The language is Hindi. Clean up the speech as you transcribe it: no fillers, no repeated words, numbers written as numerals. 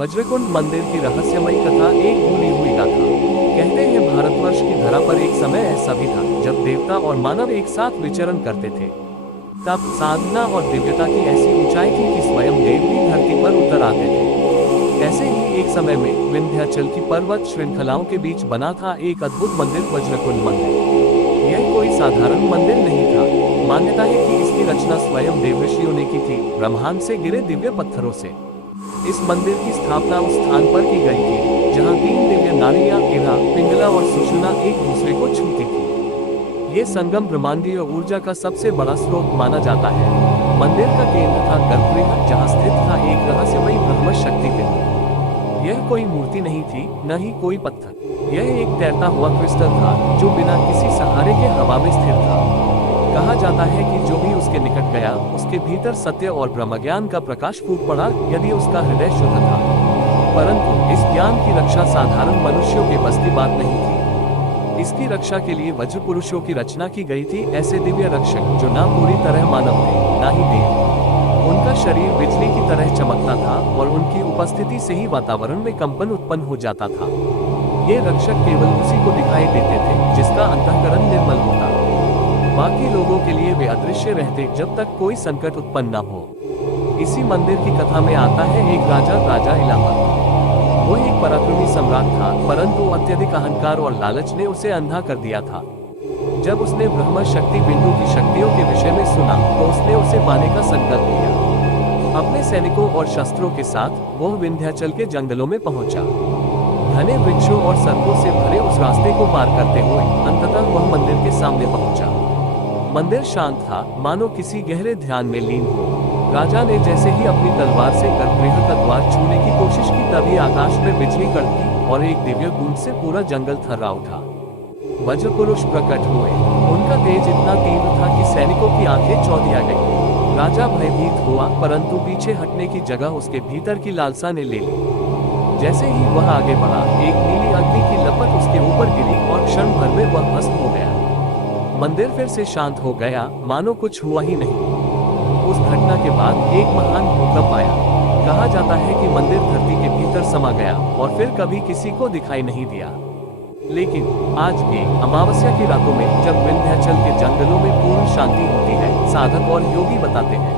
वज्रकुंड मंदिर की रहस्यमयी कथा एक भूली हुई गाथा। कहते हैं भारतवर्ष की धरा पर एक समय ऐसा भी था जब देवता और मानव एक साथ विचरण करते थे। तब साधना और दिव्यता की ऐसी ऊंचाई थी कि स्वयं देव भी धरती पर उतर आते थे। ऐसे ही एक समय में विंध्याचल की पर्वत श्रृंखलाओं के बीच बना था एक अद्भुत मंदिर, वज्रकुंड मंदिर। यह कोई साधारण मंदिर नहीं था। मान्यता है कि इसकी रचना स्वयं देवऋषियों ने की थी, ब्रह्मांड से गिरे दिव्य पत्थरों से। इस मंदिर की स्थापना उस स्थान पर की गई थी जहां तीन दिव्य नारियां इरा, पिंगला और सुषुम्ना एक दूसरे को छूती थी। ये संगम ब्रह्मांडीय ऊर्जा का सबसे बड़ा स्रोत माना जाता है। मंदिर का केंद्र था गर्भगृह, जहां स्थित था एक रहस्यमयी ब्रह्म शक्ति पिंड। यह कोई मूर्ति नहीं थी, न ही कोई पत्थर। यह एक तैरता हुआ क्रिस्टल था जो बिना किसी सहारे के हवा में स्थिर था। कहा जाता है कि जो भी उसके निकट गया उसके भीतर सत्य और ब्रह्मज्ञान का प्रकाश फूट पड़ा, यदि उसका हृदय शुद्ध था। परंतु इस ज्ञान की रक्षा साधारण मनुष्यों के बस की बात नहीं थी। इसकी रक्षा के लिए वज्र पुरुषों की रचना की गई थी, ऐसे दिव्य रक्षक जो ना पूरी तरह मानव थे, ना ही देव। उनका शरीर बिजली की तरह चमकता था और उनकी उपस्थिति से ही वातावरण में कंपन उत्पन्न हो जाता था। ये रक्षक केवल उसी को दिखाई देते थे जिसका अंतःकरण निर्मल होता। बाकी लोगों के लिए वे अदृश्य रहते जब तक कोई संकट उत्पन्न न हो। इसी मंदिर की कथा में आता है एक राजा इलाहाबाद। वो एक पराक्रमी सम्राट था, परंतु अत्यधिक अहंकार और लालच ने उसे अंधा कर दिया था। जब उसने ब्रह्म शक्ति बिंदु की शक्तियों के विषय में सुना तो उसने उसे पाने का संकल्प लिया। अपने सैनिकों और शस्त्रों के साथ वह विंध्याचल के जंगलों में पहुंचा। घने वृक्षों और सर्पों से भरे उस रास्ते को पार करते हुए अंततः वह मंदिर के सामने पहुंचा। मंदिर शांत था, मानो किसी गहरे ध्यान में लीन हो। राजा ने जैसे ही अपनी तलवार से गर्भगृह का द्वार छूने की कोशिश की, तभी आकाश में बिजली कड़की और एक दिव्य गूंज से पूरा जंगल थर्रा उठा। वज्र पुरुष प्रकट हुए। उनका तेज इतना तीव्र था कि सैनिकों की आंखें चौंधिया गईं। राजा भयभीत हुआ, परंतु पीछे हटने की जगह उसके भीतर की लालसा ने ले ली। जैसे ही वह आगे बढ़ा, एक नीली अग्नि की लपट उसके ऊपर गिरी और क्षण भर में वह भस्म हो गया। मंदिर फिर से शांत हो गया, मानो कुछ हुआ ही नहीं। उस घटना के बाद एक महान भूकंप आया। कहा जाता है कि मंदिर धरती के भीतर समा गया और फिर कभी किसी को दिखाई नहीं दिया। लेकिन आज भी अमावस्या की रातों में जब विंध्याचल के जंगलों में पूर्ण शांति होती है, साधक और योगी बताते हैं